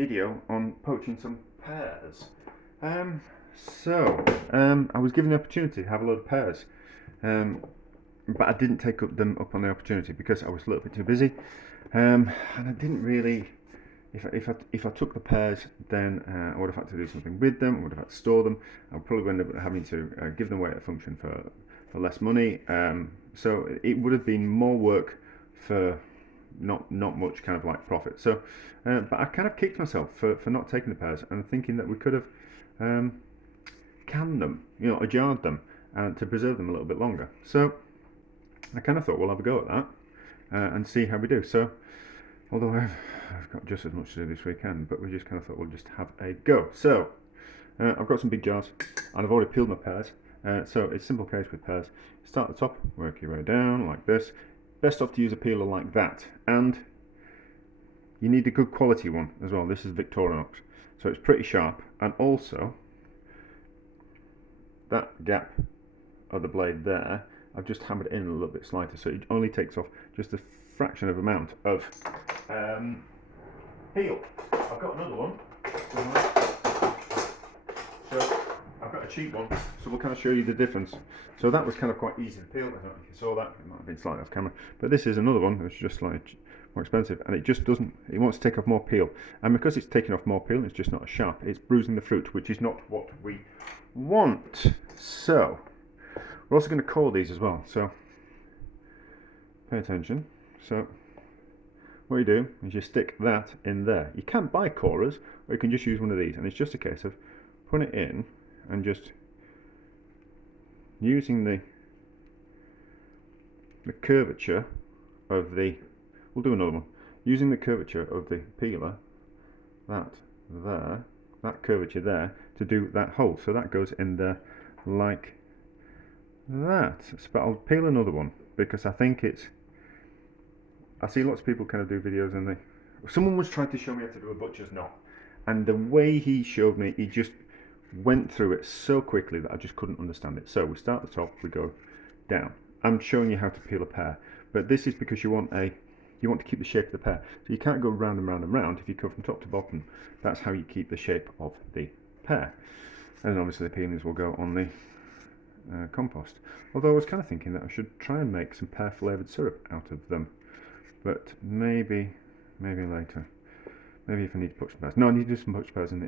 video on poaching some pears. I was given the opportunity to have a load of pears, but I didn't take them up on the opportunity because I was a little bit too busy, and I didn't really. If I took the pears, then I would have had to do something with them. I would have had to store them. I would probably end up having to give them away at a function for less money. So it would have been more work for not much kind of like profit. So, but I kind of kicked myself for not taking the pears and thinking that we could have canned them, or jarred them, to preserve them a little bit longer. So I kind of thought we'll have a go at that and see how we do. So although I've got just as much to do this weekend, but we just kind of thought we'll just have a go. So I've got some big jars and I've already peeled my pears. So it's a simple case with pears. Start at the top, work your way down like this. Best off to use a peeler like that, and you need a good quality one as well. This is Victorinox, so it's pretty sharp, and also that gap of the blade there, I've just hammered it in a little bit slighter, so it only takes off just a fraction of amount of peel. I've got another one. So I've got a cheap one, so we'll kind of show you the difference. So that was kind of quite easy to peel. I don't know if you saw that. It might have been slightly off camera, but this is another one that's just slightly more expensive, and it just doesn't. It wants to take off more peel, and because it's taking off more peel, it's just not as sharp. It's bruising the fruit, which is not what we want. So we're also going to core these as well. So pay attention. So what you do is you stick that in there. You can buy corers, or you can just use one of these, and it's just a case of putting it in and just using the curvature of the, we'll do another one, using the curvature of the peeler, that curvature there, to do that hole. So that goes in there like that. But I'll peel another one because I think it's, I see lots of people kind of do videos and someone was trying to show me how to do a butcher's knot, and the way he showed me, he just went through it so quickly that I just couldn't understand it. So we start at the top, we go down. I'm showing you how to peel a pear, but this is because you want to keep the shape of the pear. So you can't go round and round and round. If you go from top to bottom, that's how you keep the shape of the pear. And obviously the peelings will go on the compost. Although I was kind of thinking that I should try and make some pear flavoured syrup out of them, but maybe later. Maybe if I need poached pears. No, I need to do some poached pears in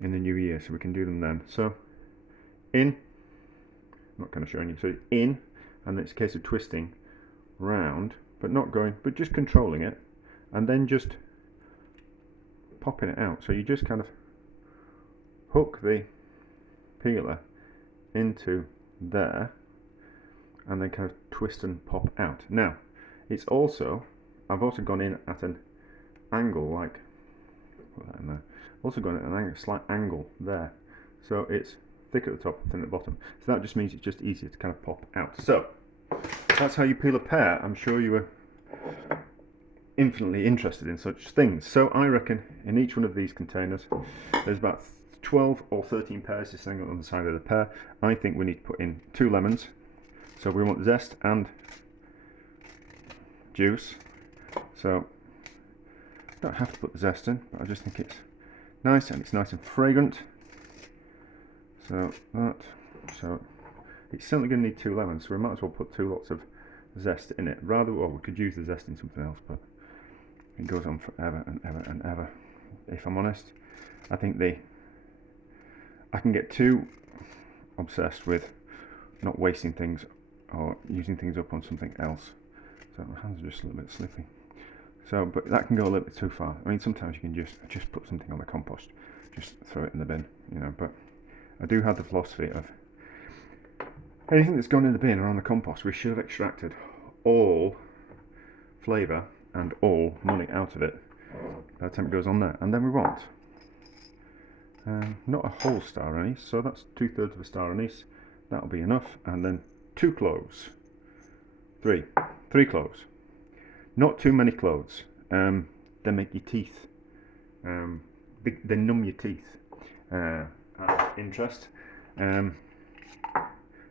the new year, so we can do them then. So in, I'm not kind of showing you, so in, and it's a case of twisting round, but not going, but just controlling it, and then just popping it out. So you just kind of hook the peeler into there and then kind of twist and pop out. Now it's also, I've also gone in at an angle, like, put that in there. Also gone at an angle, slight angle there, so it's thick at the top, thin at the bottom. So that just means it's just easier to kind of pop out. So that's how you peel a pear. I'm sure you were infinitely interested in such things. So I reckon in each one of these containers there's about 12 or 13 pears just sitting on the side of the pear. I think we need to put in 2 lemons. So we want zest and juice. So I don't have to put the zest in, but I just think it's nice, and it's nice and fragrant. So it's certainly going to need 2 lemons, so we might as well put 2 lots of zest in it. Rather, well, we could use the zest in something else, but it goes on forever and ever and ever. If I'm honest, I think I can get too obsessed with not wasting things or using things up on something else. So my hands are just a little bit slippy. So, but that can go a little bit too far. I mean, sometimes you can just put something on the compost, just throw it in the bin, But I do have the philosophy of anything that's gone in the bin or on the compost, we should have extracted all flavour and all money out of it by the time it goes on there. And then we want not a whole star anise, so that's 2/3 of a star anise. That'll be enough. And then 2 cloves, 3 cloves. Not too many cloves. They make your teeth, they numb your teeth. Out of interest,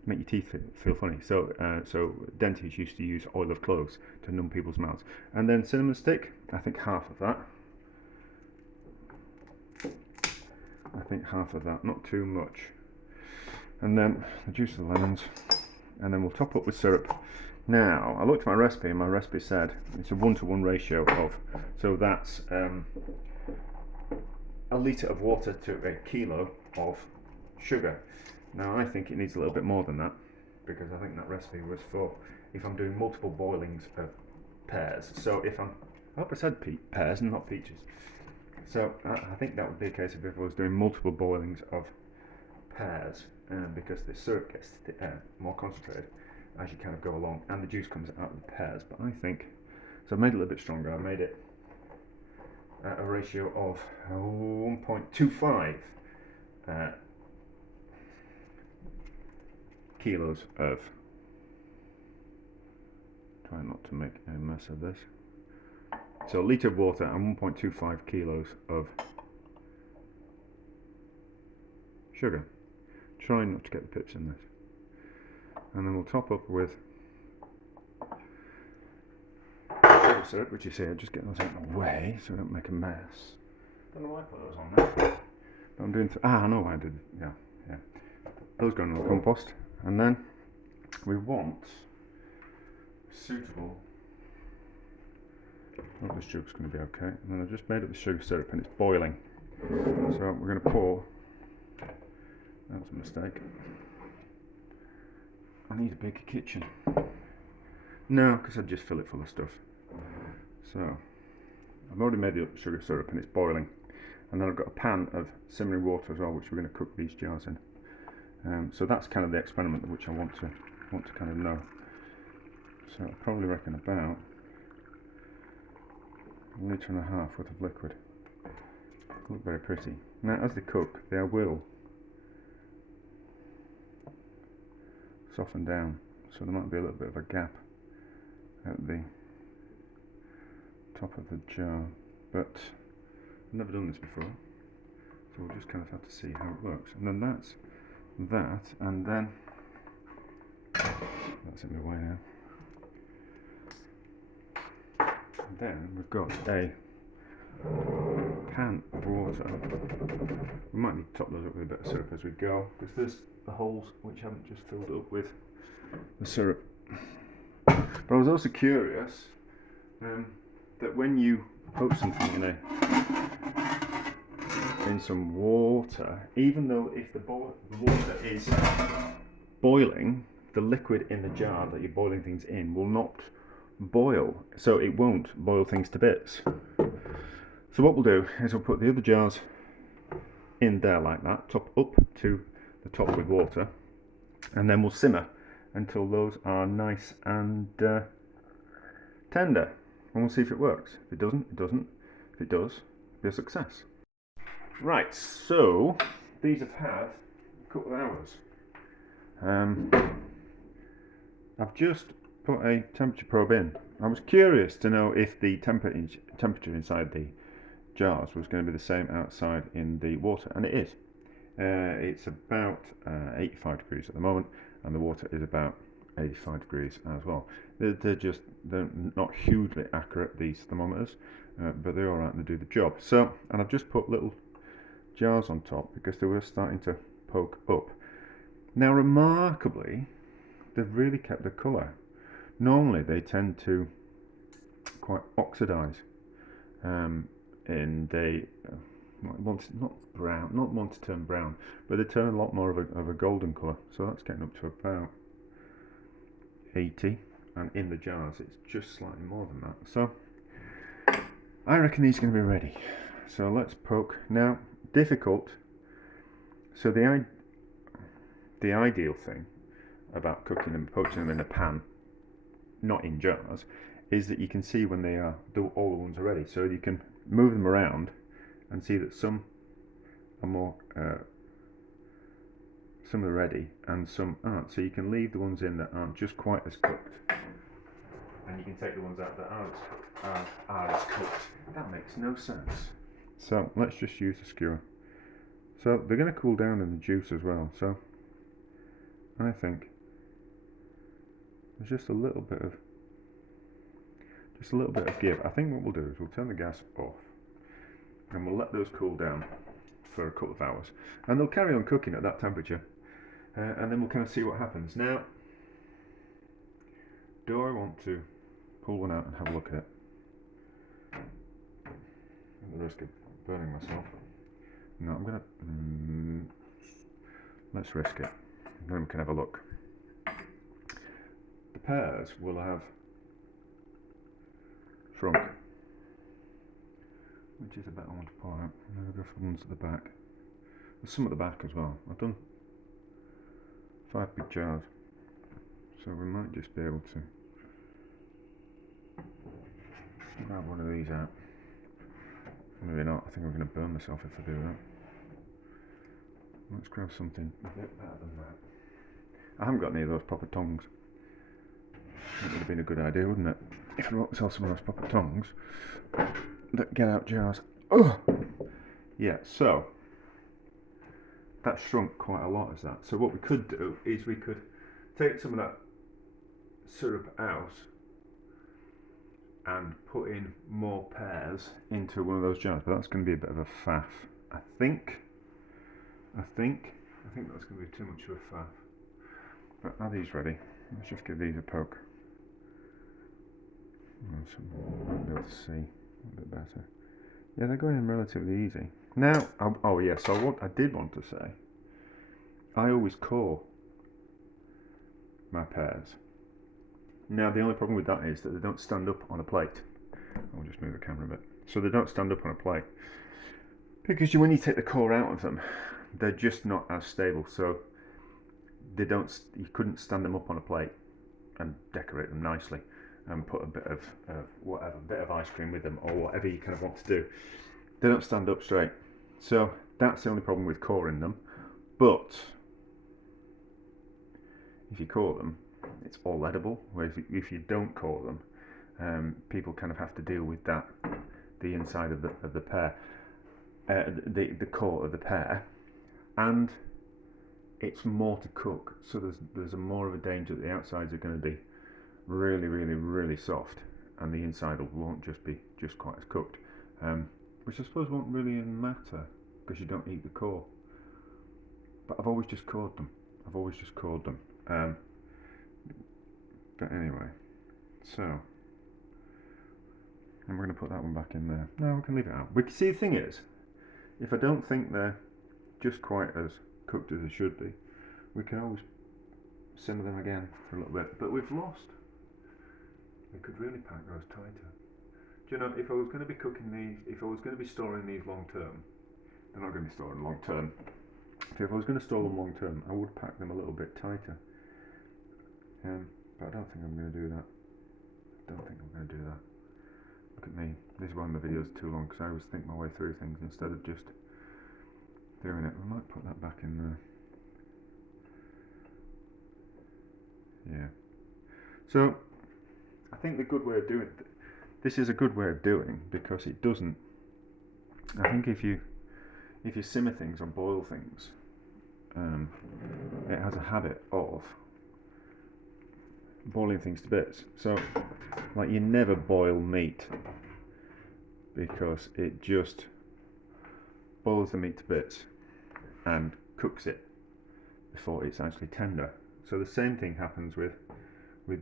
make your teeth feel funny. So dentists used to use oil of cloves to numb people's mouths. And then cinnamon stick, I think half of that. I think half of that, not too much. And then the juice of the lemons, and then we'll top up with syrup. Now, I looked at my recipe, and my recipe said it's a 1-to-1 ratio of, so that's a litre of water to a kilo of sugar. Now, I think it needs a little bit more than that, because I think that recipe was for if I'm doing multiple boilings of pears. So if I hope I said pears and not peaches. So I think that would be a case of if I was doing multiple boilings of pears, because the syrup gets more concentrated as you kind of go along, and the juice comes out of the pears. But I think, so I've made it a little bit stronger. I made it at a ratio of 1.25 kilos of, try not to make a mess of this, so a litre of water and 1.25 kilos of sugar. Try not to get the pips in this. And then we'll top up with sugar syrup, which you see, I just get those out of the way so I don't make a mess. Don't know why I put those on there. But I'm doing, I know why I did, yeah. Those go in the compost. And then we want suitable, oh, this sugar's going to be okay. And then I've just made up the sugar syrup and it's boiling. So we're going to pour, that's a mistake. I need a bigger kitchen. No, because I'd just fill it full of stuff. So I've already made the sugar syrup and it's boiling. And then I've got a pan of simmering water as well, which we're going to cook these jars in. So that's kind of the experiment which I want to kind of know. So I probably reckon about 1.5 litres worth of liquid. Look very pretty. Now as they cook, they will soften down, so there might be a little bit of a gap at the top of the jar, but I've never done this before, so we'll just kind of have to see how it works. And then that's that, and then that's in my way now. And then we've got a pan of water. We might need to top those up with a bit of syrup as we go, because there's the holes which haven't just filled up with the syrup. But I was also curious that when you put something in some water, even though if the water is boiling, the liquid in the jar that you're boiling things in will not boil, so it won't boil things to bits. So what we'll do is we'll put the other jars in there like that, top up to the top with water, and then we'll simmer until those are nice and tender, and we'll see if it works. If it doesn't, it doesn't. If it does, it'll be a success. Right, so these have had a couple of hours. I've just put a temperature probe in. I was curious to know if the temperature inside the jars was going to be the same outside in the water, and it is. It's about 85 degrees at the moment, and the water is about 85 degrees as well. They're not hugely accurate, these thermometers, but they're alright, they do the job. So, and I've just put little jars on top because they were starting to poke up. Now remarkably, they've really kept the colour. Normally they tend to quite oxidise, and they not want to turn brown, but they turn a lot more of a golden colour. So that's getting up to about 80, and in the jars it's just slightly more than that. So I reckon these are going to be ready. So let's poke. Now, difficult. So the ideal thing about cooking them, poaching them in a pan, not in jars, is that you can see when they are, all the ones are ready. So you can move them around and see that some are more, some are ready and some aren't. So you can leave the ones in that aren't just quite as cooked, and you can take the ones out that are as cooked. That makes no sense. So let's just use the skewer. So they're going to cool down in the juice as well. So I think there's just a little bit of give. I think what we'll do is we'll turn the gas off and we'll let those cool down. for a couple of hours, and they'll carry on cooking at that temperature, and then we'll kind of see what happens. Now, do I want to pull one out and have a look at it? At the risk of burning myself. No, I'm gonna let's risk it. Then we can have a look. The pears will have shrunk, which is a better one to pull out. I'm going to go for the ones at the back. There's some at the back as well. I've done 5 big jars, so we might just be able to grab one of these out. Maybe not. I think I'm going to burn myself if I do that. Let's grab something a bit better than that. I haven't got any of those proper tongs. That would have been a good idea, wouldn't it? If I want to sell some of those proper tongs that get out jars. Oh! Yeah, so that shrunk quite a lot, is that. So what we could do is we could take some of that syrup out and put in more pears into one of those jars, but that's going to be a bit of a faff. I think that's going to be too much of a faff. But are these ready? Let's just give these a poke. So might be able to see a bit better. Yeah, they're going in relatively easy. Now, oh yeah, so what I did want to say, I always core my pears. Now, the only problem with that is that they don't stand up on a plate. I'll just move the camera a bit. So they don't stand up on a plate, because when you take the core out of them, they're just not as stable. So they don't. You couldn't stand them up on a plate and decorate them nicely and put a bit of whatever, bit of ice cream with them or whatever you kind of want to do. They don't stand up straight. So that's the only problem with coring them. But if you core them, it's all edible. Whereas if you don't core them, people kind of have to deal with that, the inside of the pear, the core of the pear, and it's more to cook. So there's a more of a danger that the outsides are going to be really soft, and the inside won't just be quite as cooked, which I suppose won't really matter because you don't eat the core. But I've always just cored them. But anyway, so, and we're going to put that one back in there. No, we can leave it out. We can see, the thing is, if I don't think they're just quite as cooked as they should be, we can always simmer them again for a little bit. But we've lost. We could really pack those tighter. Do you know, if I was going to be cooking these, if I was going to be storing these long term, they're not going to be stored long term. If I was going to store them long term, I would pack them a little bit tighter. But I don't think I'm going to do that. Look at me. This is why my videos are too long, because I always think my way through things instead of just doing it. I might put that back in there. Yeah. So I think the good way of doing this is a good way of doing, because it doesn't. I think if you simmer things or boil things, it has a habit of boiling things to bits. So, like, you never boil meat, because it just boils the meat to bits and cooks it before it's actually tender. So the same thing happens with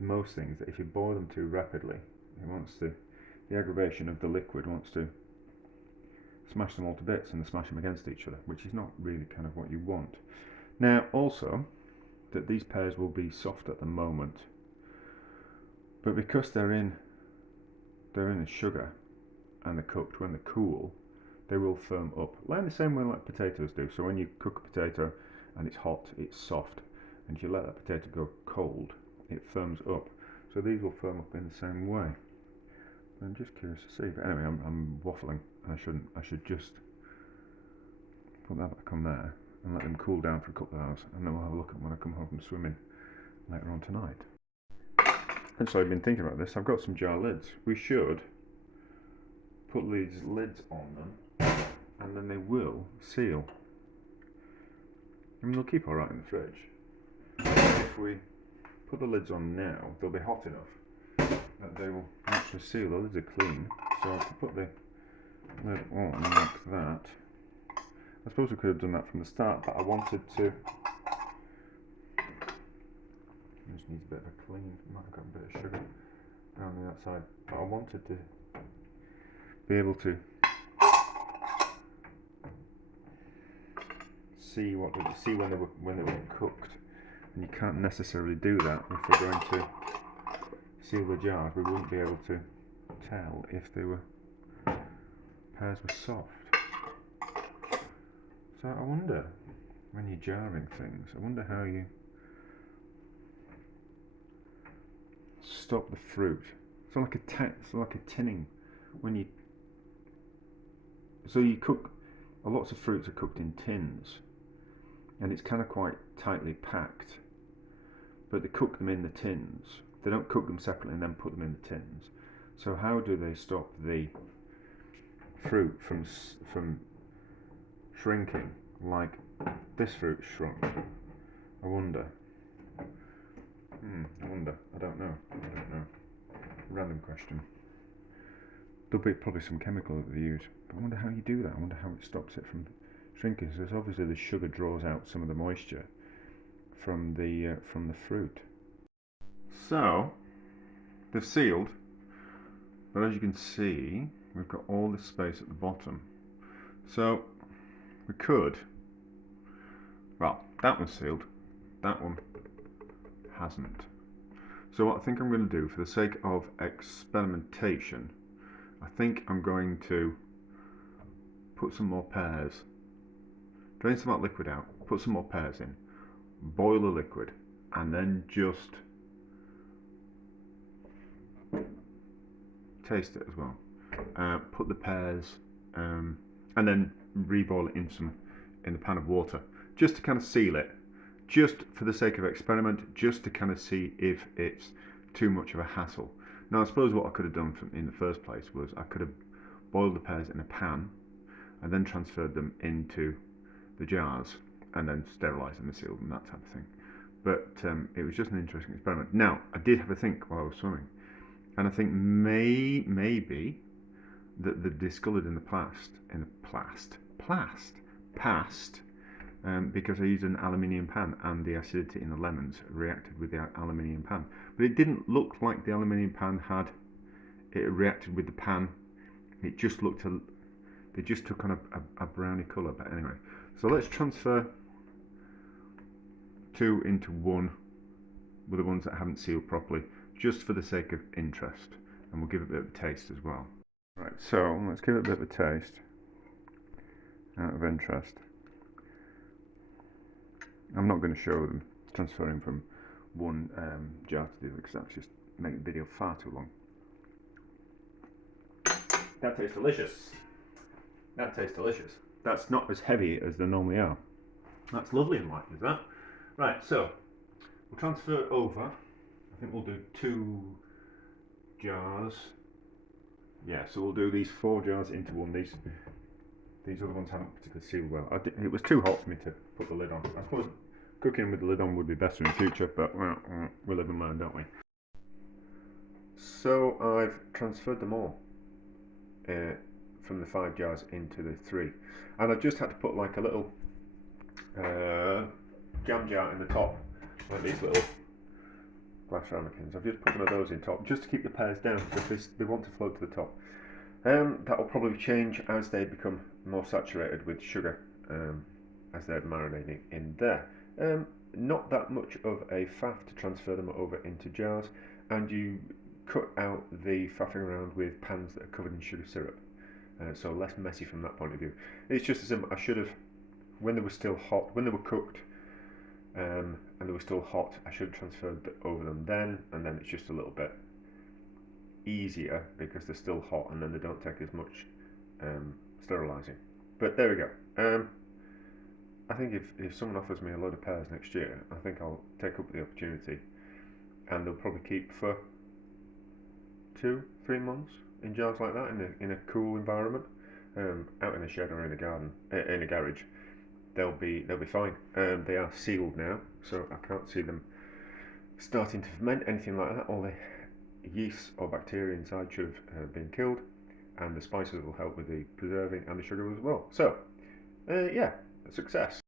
most things, that if you boil them too rapidly, the aggravation of the liquid wants to smash them all to bits and smash them against each other, which is not really kind of what you want. Now, also, that these pears will be soft at the moment, but because they're in the sugar and they're cooked, when they're cool, they will firm up, like in the same way like potatoes do. So when you cook a potato and it's hot, it's soft, and if you let that potato go cold, it firms up. So these will firm up in the same way. I'm just curious to see, but anyway, I'm waffling. I should just put that back on there and let them cool down for a couple of hours, and then we'll have a look at when I come home from swimming later on tonight. Actually, I've been thinking about this. I've got some jar lids. We should put these lids on them, and then they will seal. I mean, they'll keep alright in the fridge. If we put the lids on now, they'll be hot enough that they will actually seal. The lids are clean, so if I put the lid on like that, I suppose we could have done that from the start, but I wanted to. It just needs a bit of a clean. Might have got a bit of sugar around the outside, but I wanted to be able to see when they were cooked, and you can't necessarily do that if we're going to seal the jars. We wouldn't be able to tell if pears were soft. So I wonder, when you're jarring things, I wonder how you stop the fruit. It's like a tinning. So you cook, lots of fruits are cooked in tins, and it's kind of quite tightly packed. But they cook them in the tins. They don't cook them separately and then put them in the tins. So how do they stop the fruit from shrinking like this fruit shrunk? I wonder. I don't know. Random question. There'll be probably some chemical that they use. But I wonder how you do that. I wonder how it stops it from shrinking. So obviously the sugar draws out some of the moisture from the fruit. So they've sealed, but as you can see, we've got all this space at the bottom. So we could. Well, that one's sealed. That one hasn't. So what I think I'm going to do, for the sake of experimentation, I think I'm going to put some more pears, drain some of that liquid out, put some more pears in, boil the liquid, and then just taste it as well. Put the pears, and then reboil it in the pan of water, just to kind of seal it. Just for the sake of experiment, just to kind of see if it's too much of a hassle. Now I suppose what I could have done in the first place was I could have boiled the pears in a pan and then transferred them into the jars and then sterilised them and sealed them, that type of thing. But it was just an interesting experiment. Now I did have a think while I was swimming, and I think maybe that the discoloured in the past, because I used an aluminium pan and the acidity in the lemons reacted with the aluminium pan. But it didn't look like the aluminium pan reacted with the pan. It just they just took on a browny colour. But anyway, so let's transfer 2 into 1 with the ones that haven't sealed properly, just for the sake of interest, and we'll give it a bit of a taste as well. Right, so let's give it a bit of a taste out of interest. I'm not going to show them transferring from one jar to the other, because that's just make the video far too long. That tastes delicious. That's not as heavy as they normally are. That's lovely and light, is that? Right, so we'll transfer it over. I think we'll do 2 jars. Yeah, so we'll do these 4 jars into one. These other ones haven't particularly sealed well. It was too hot for me to put the lid on. I suppose cooking with the lid on would be better in the future, but well, we live and learn, don't we? So I've transferred them all from the 5 jars into the 3, and I've just had to put like a little jam jar in the top, like these little glass ramekins. I've just put one of those in top just to keep the pears down, because they want to float to the top. That will probably change as they become more saturated with sugar, as they're marinating in there. Not that much of a faff to transfer them over into jars, and you cut out the faffing around with pans that are covered in sugar syrup, so less messy from that point of view. It's just as simple. I should have, when they were still hot, when they were cooked, and they were still hot, I should have transferred over them then, and then it's just a little bit easier because they're still hot, and then they don't take as much sterilising. But there we go. I think if someone offers me a load of pears next year, I think I'll take up the opportunity, and they'll probably keep for 2-3 months in jars like that in a cool environment, out in a shed or in a garden, in a garage. They'll be fine. They are sealed now, so I can't see them starting to ferment anything like that. All the yeast or bacteria inside should have been killed, and the spices will help with the preserving and the sugar as well. So Yeah, success.